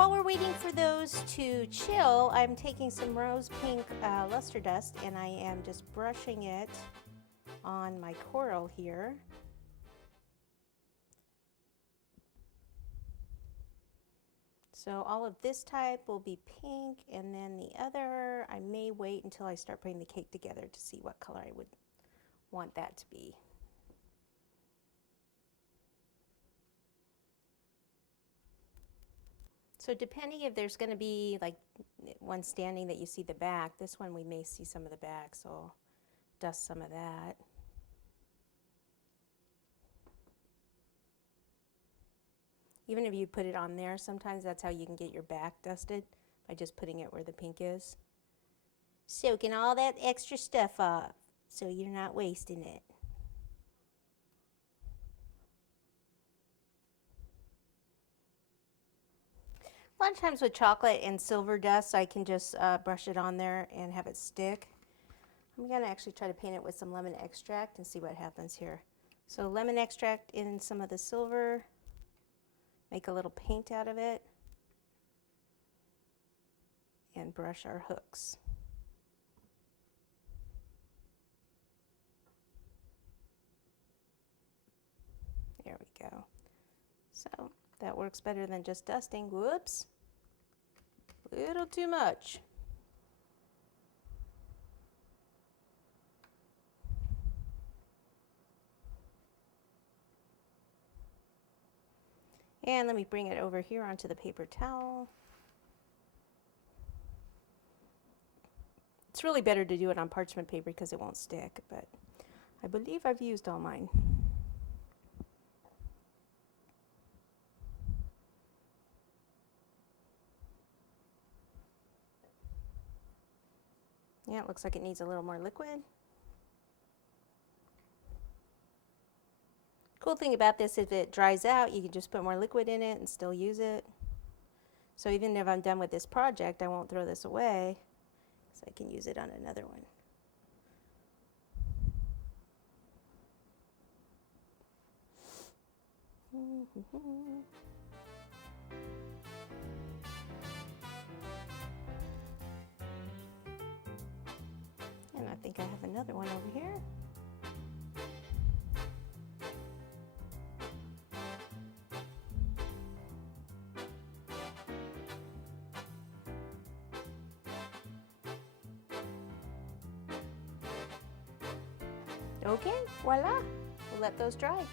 While we're waiting for those to chill, I'm taking some rose pink luster dust and I am just brushing it on my coral here. So all of this type will be pink, and then the other, I may wait until I start putting the cake together to see what color I would want that to be. So depending if there's going to be like one standing that you see the back, this one we may see some of the back, so I'll dust some of that. Even if you put it on there, sometimes that's how you can get your back dusted, by just putting it where the pink is. Soaking all that extra stuff off so you're not wasting it. A lot of times with chocolate and silver dust, I can just brush it on there and have it stick. I'm going to actually try to paint it with some lemon extract and see what happens here. So lemon extract in some of the silver, make a little paint out of it, and brush our hooks. There we go. So that works better than just dusting. Whoops, a little too much. And let me bring it over here onto the paper towel. It's really better to do it on parchment paper because it won't stick, but I believe I've used all mine. Yeah, it looks like it needs a little more liquid. Cool thing about this, if it dries out, you can just put more liquid in it and still use it. So even if I'm done with this project, I won't throw this away, because I can use it on another one. And I think I have another one over here. Okay, voila, we'll let those dry.